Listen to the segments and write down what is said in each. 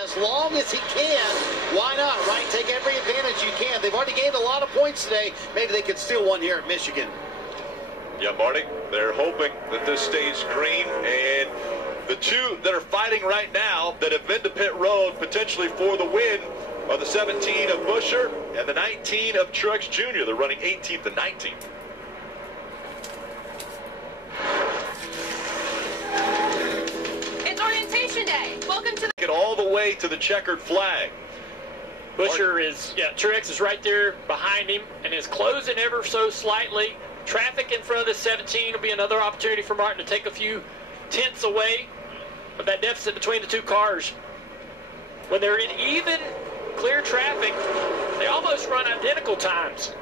As long as he can, why not, right? Take every advantage you can. They've already gained a lot of points today. Maybe they could steal one here at Michigan. Yeah, Marty, they're hoping that this stays green, and the two that are fighting right now that have been to pit road potentially for the win are the 17 of Buescher and the 19 of Truex Jr. They're running 18th and 19th. It's orientation day. Welcome to Get all the way to the checkered flag. Buescher is, Truex is right there behind him and is closing ever so slightly. Traffic in front of the 17 will be another opportunity for Martin to take a few tenths away of that deficit between the two cars. When they're in even, clear traffic, they almost run identical times.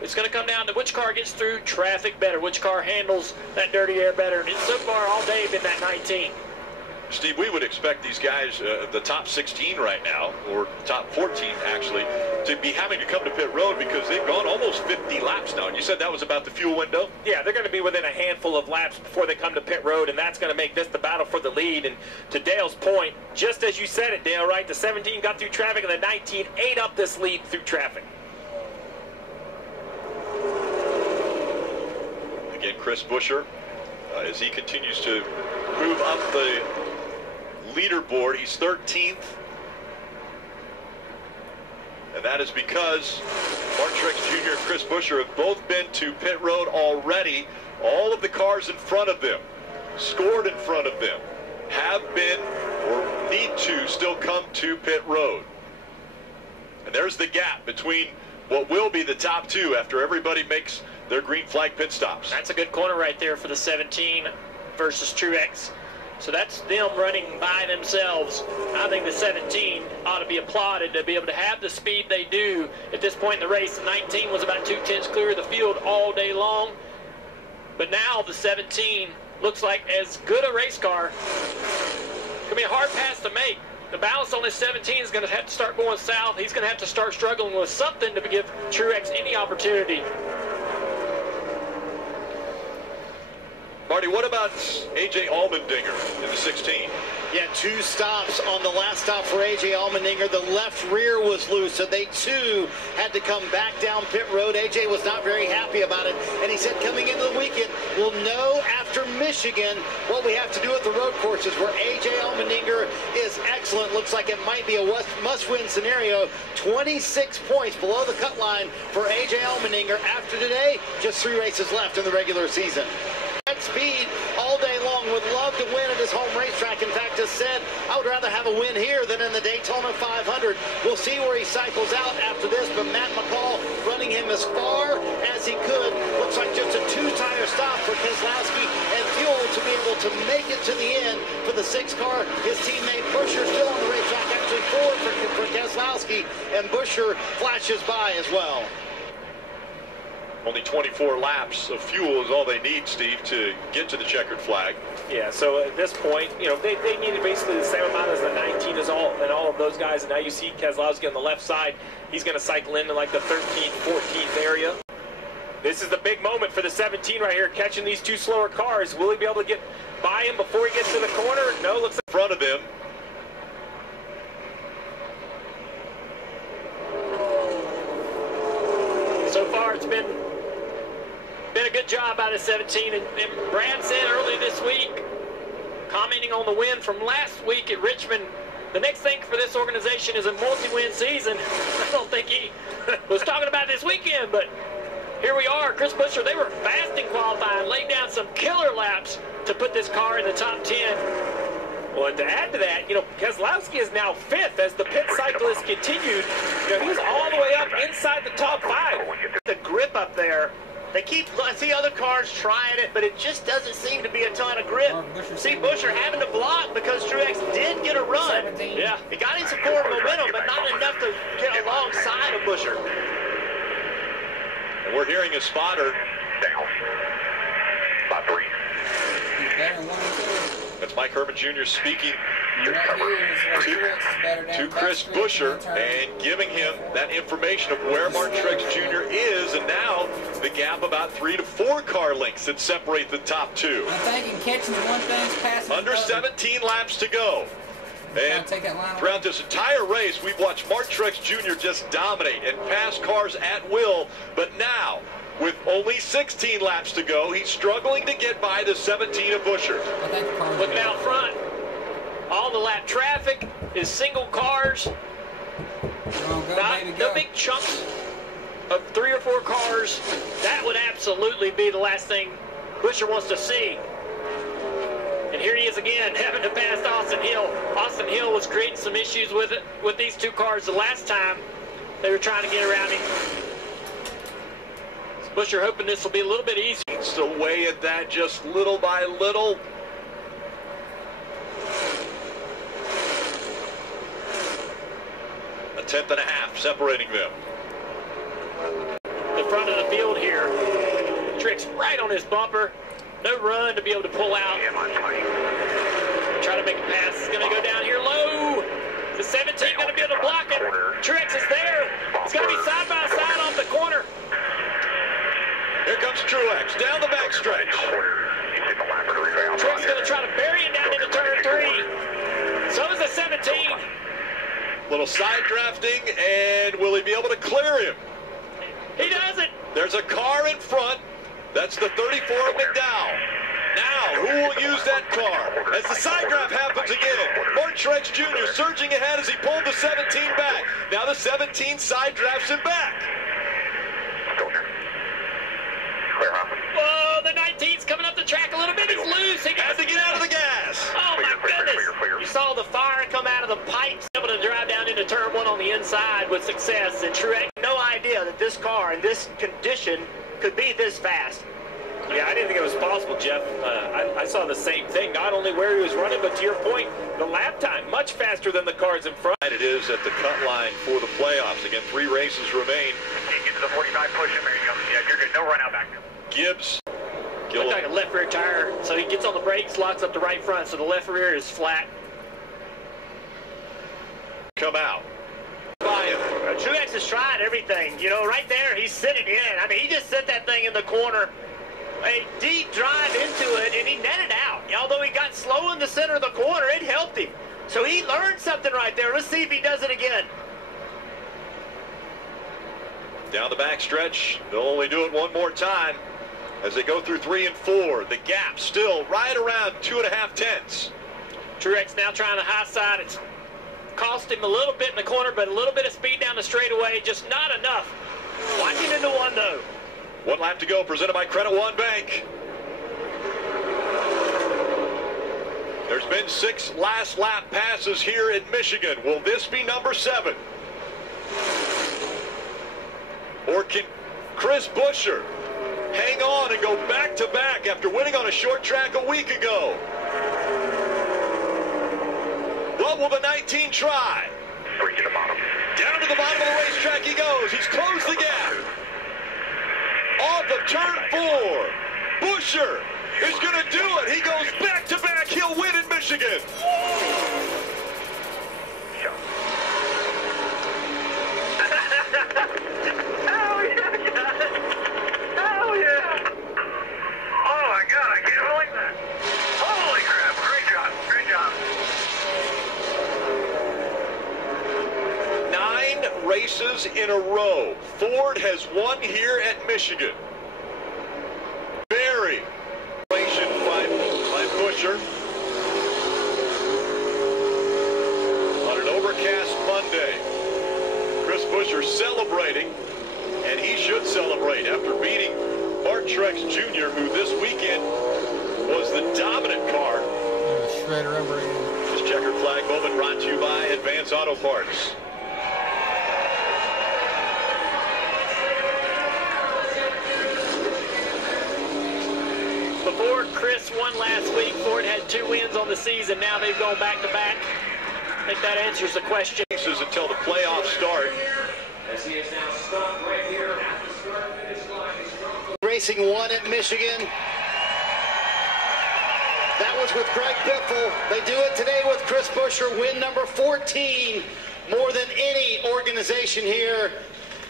It's going to come down to which car gets through traffic better, which car handles that dirty air better. And it's so far all day been that 19. Steve, we would expect these guys, the top 16 right now, or top 14 actually, to be having to come to pit road because they've gone almost 50 laps now. And you said that was about the fuel window? Yeah, they're going to be within a handful of laps before they come to pit road, and that's going to make this the battle for the lead. And to Dale's point, just as you said it, Dale, right, the 17 got through traffic and the 19 ate up this lead through traffic. Again, Chris Buescher, as he continues to move up the leaderboard, he's 13th. And that is because Martin Truex Jr. and Chris Buescher have both been to pit road already. All of the cars in front of them, scored in front of them, have been or need to still come to pit road. And there's the gap between what will be the top two after everybody makes their green flag pit stops. That's a good corner right there for the 17 versus Truex. So that's them running by themselves. I think the 17 ought to be applauded to be able to have the speed they do at this point in the race. The 19 was about 2 tenths clear of the field all day long. But now the 17 looks like as good a race car. It's going to be a hard pass to make. The balance on this 17 is going to have to start going south. He's going to have to start struggling with something to give Truex any opportunity. Marty, what about A.J. Allmendinger in the 16? Yeah, 2 stops on the last stop for A.J. Allmendinger. The left rear was loose, so they too had to come back down pit road. A.J. was not very happy about it, and he said coming into the weekend, we'll know after Michigan what we have to do at the road courses where A.J. Allmendinger is excellent. Looks like it might be a must-win scenario. 26 points below the cut line for A.J. Allmendinger. After today, just 3 races left in the regular season. Speed all day long, would love to win at his home racetrack. In fact, just said, I would rather have a win here than in the Daytona 500. We'll see where he cycles out after this, but Matt McCall running him as far as he could. Looks like just a 2-tire stop for Keselowski and fuel to be able to make it to the end for the 6 car. His teammate Buescher still on the racetrack, actually 4 for Keselowski, and Buescher flashes by as well. Only 24 laps of fuel is all they need, Steve, to get to the checkered flag. Yeah, so at this point, they needed basically the same amount as the 19 and all of those guys. And now you see Keselowski on the left side. He's going to cycle into like the 13th, 14th area. This is the big moment for the 17 right here, catching these 2 slower cars. Will he be able to get by him before he gets to the corner? No, looks like in front of him. So far, it's been a good job by the 17, and Brad said earlier this week, commenting on the win from last week at Richmond, the next thing for this organization is a multi-win season. I don't think he was talking about this weekend, but here we are. Chris Buescher, they were fast in qualifying, laid down some killer laps to put this car in the top 10. Well, and to add to that, Keselowski is now 5th as the pit cyclist continued. He's all the way up inside the top 5. The grip up there. I see other cars trying it, but it just doesn't seem to be a ton of grip. See Buescher having to block because Truex did get a run. Yeah. He got in some forward momentum, but not enough to get alongside of Buescher. And we're hearing a spotter. Down. By 3. That's Mike Herman Jr. speaking to Chris Buescher and giving him that information of where Martin Truex Jr. is, and now the gap about 3 to 4 car lengths that separate the top 2. I'm thinking catching one thing's passing. Under 17 laps to go. And throughout this entire race, we've watched Mark Truex Jr. just dominate and pass cars at will. But now, with only 16 laps to go, he's struggling to get by the 17 of Buescher. Looking out front, all the lap traffic is single cars. No big chunks of 3 or 4 cars. That would absolutely be the last thing Buescher wants to see. And here he is again, having to pass Austin Hill. Austin Hill was creating some issues with these 2 cars the last time they were trying to get around him. Buescher hoping this will be a little bit easier. Still way at that just little by little. A 10th and a half separating them. The front of the field here. Truex right on his bumper. No run to be able to pull out. Try to make a pass. It's going to go down here low. The 17 going to be able to block it. Truex is there. It's going to be side by side off the corner. Here comes Truex down the backstretch. Truex going to try to bury it down into turn 3. So is the 17. Little side drafting, and will he be able to clear him? He does it. There's a car in front. That's the 34 of McDowell. Now, who will use that car? As the side draft happens again, Mark Truex Jr. surging ahead as he pulled the 17 back. Now the 17 side drafts him back. Whoa, the 19's coming up the track a little bit. He's loose. He has to get out of the gas. Oh, my goodness. You saw the fire come out of the pipes. Able to drive down into turn 1 on the inside with success. And Truex, no idea that this car in this condition could be this fast. Yeah, I didn't think it was possible, Jeff. I saw the same thing, not only where he was running, but to your point, the lap time, much faster than the cars in front. It is at the cut line for the playoffs. Again, 3 races remain. Get to the 45, push him, there you go. Yeah, you're good. No run out back there. Gibbs. Looks like a left rear tire, so he gets on the brakes, locks up the right front, so the left rear is flat. Come out. Truex has tried everything. You know, right there, he's sitting in. I mean, he just set that thing in the corner. A deep drive into it, and he netted out. Although he got slow in the center of the corner, it helped him. So he learned something right there. Let's see if he does it again. Down the backstretch, they'll only do it one more time as they go through 3 and 4. The gap still right around 2.5 tenths. Truex now trying to high side. It's cost him a little bit in the corner, but a little bit of speed down the straightaway, just not enough. Watching into 1 though. 1 lap to go, presented by Credit One Bank. There's been 6 last lap passes here in Michigan. Will this be number 7? Or can Chris Buescher hang on and go back-to-back after winning on a short track a week ago? What will the 19 try? Three to the bottom. Down to the bottom of the racetrack he goes. He's closed the gap. Off of turn 4. Buescher is going to do it. He goes back-to-back. He'll win in Michigan. Races in a row. Ford has won here at Michigan. Very by Buescher on an overcast Monday. Chris Buescher celebrating, and he should celebrate after beating Mark Truex Jr., who this weekend was the dominant car. Shredder over here. This checkered flag moment brought to you by Advance Auto Parts. Before Chris won last week, Ford had 2 wins on the season. Now they've gone back-to-back. I think that answers the question. Until the playoffs start. As he is now stopped right here at the start-finish line. Racing 1 at Michigan. That was with Greg Biffle. They do it today with Chris Buescher, win number 14. More than any organization here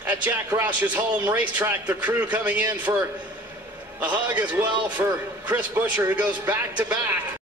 at Jack Roush's home racetrack. The crew coming in for a hug as well for Chris Buescher, who goes back-to-back.